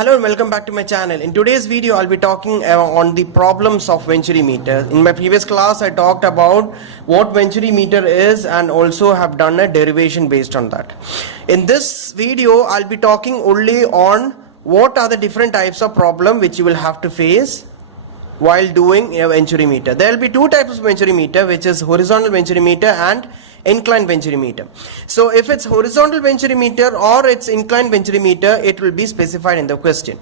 Hello and welcome back to my channel. In today's video I'll be talking on the problems of Venturi meter. In my previous class I talked about what Venturi meter is and also have done a derivation based on that. In this video I'll be talking only on what are the different types of problem which you will have to face while doing a Venturi meter. There will be two types of Venturi meter, which is horizontal Venturi meter and inclined Venturi meter. So if it's horizontal Venturi meter or it's inclined Venturi meter, it will be specified in the question.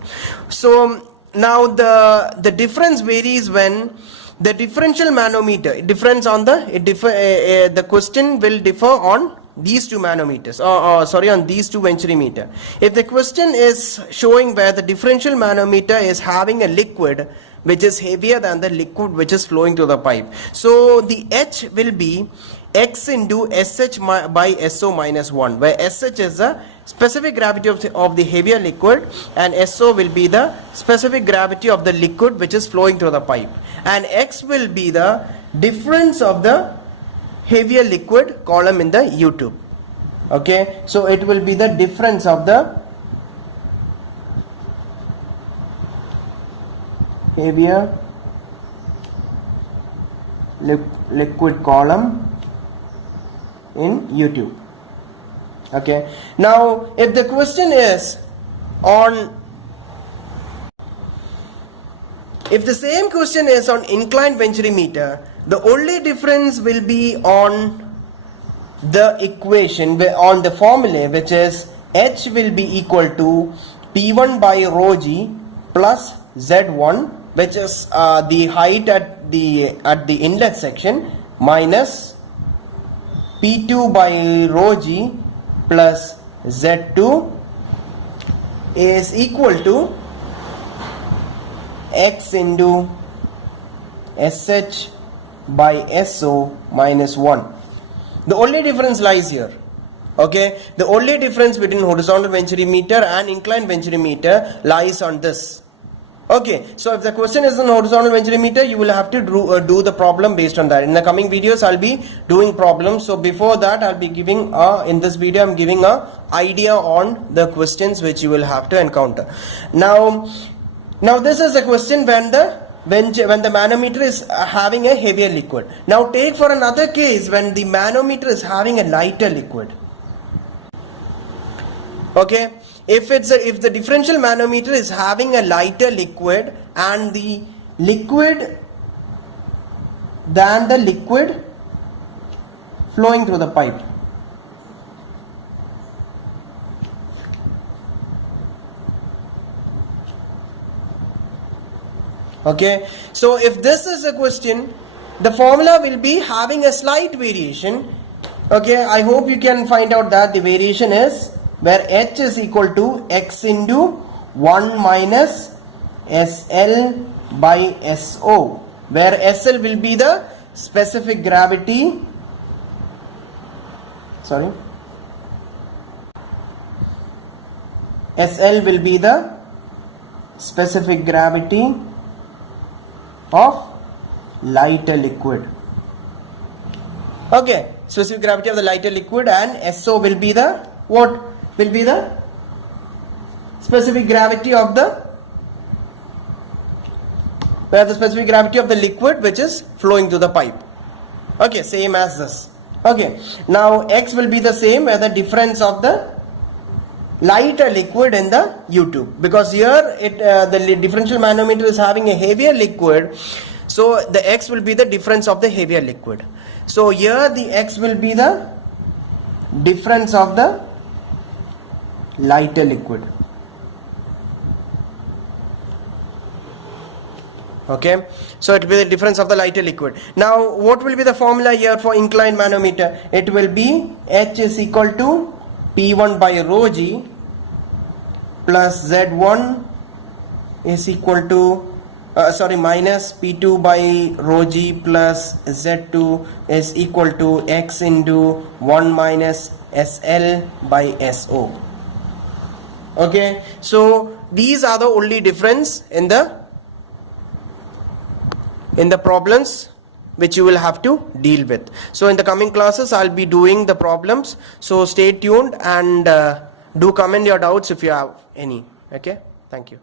So now the difference varies when the differential manometer difference on the question will differ on these two manometers, on these two Venturi meter. If the question is showing where the differential manometer is having a liquid which is heavier than the liquid which is flowing through the pipe, so the H will be X into SH by SO minus 1, where SH is the specific gravity of the heavier liquid and SO will be the specific gravity of the liquid which is flowing through the pipe, and X will be the difference of the heavier liquid column in the U-tube. Okay, so it will be the difference of the heavier liquid column in U-tube. Okay, now if the question is if the same question is on inclined Venturi meter, the only difference will be on the equation, on the formula, which is H will be equal to P1 by rho g plus Z1, which is the height at the inlet section, minus P2 by rho g plus Z2 is equal to X into SH by SO minus 1. The only difference lies here. Okay, the only difference between horizontal Venturi meter and inclined Venturi meter lies on this. Okay, so if the question is on horizontal Venturi meter, you will have to do the problem based on that. In the coming videos I'll be doing problems. So before that I'll be giving in this video I'm giving a idea on the questions which you will have to encounter. Now this is a question when the manometer is having a heavier liquid. Now take for another case when the manometer is having a lighter liquid. Okay, if the differential manometer is having a lighter liquid and the liquid than the liquid flowing through the pipe. Okay, so if this is a question, the formula will be having a slight variation. Okay, I hope you can find out that the variation is where H is equal to X into 1 minus SL by SO, where SL will be the specific gravity, SL will be the specific gravity of lighter liquid. Okay, specific gravity of the lighter liquid, and SO will be the what? Will be the specific gravity of the specific gravity of the liquid which is flowing through the pipe. Okay, same as this. Okay, now X will be the same as the difference of the lighter liquid in the U-tube, because here the differential manometer is having a heavier liquid, so the X will be the difference of the heavier liquid. So here the X will be the difference of the lighter liquid. Okay, so it will be the difference of the lighter liquid. Now what will be the formula here for inclined manometer? It will be H is equal to P1 by rho g plus Z1 is equal to minus P2 by rho g plus Z2 is equal to X into 1 minus SL by SO. Okay, so these are the only difference in the problems which you will have to deal with. So in the coming classes I'll be doing the problems, so stay tuned and do comment your doubts if you have any. Okay. Thank you.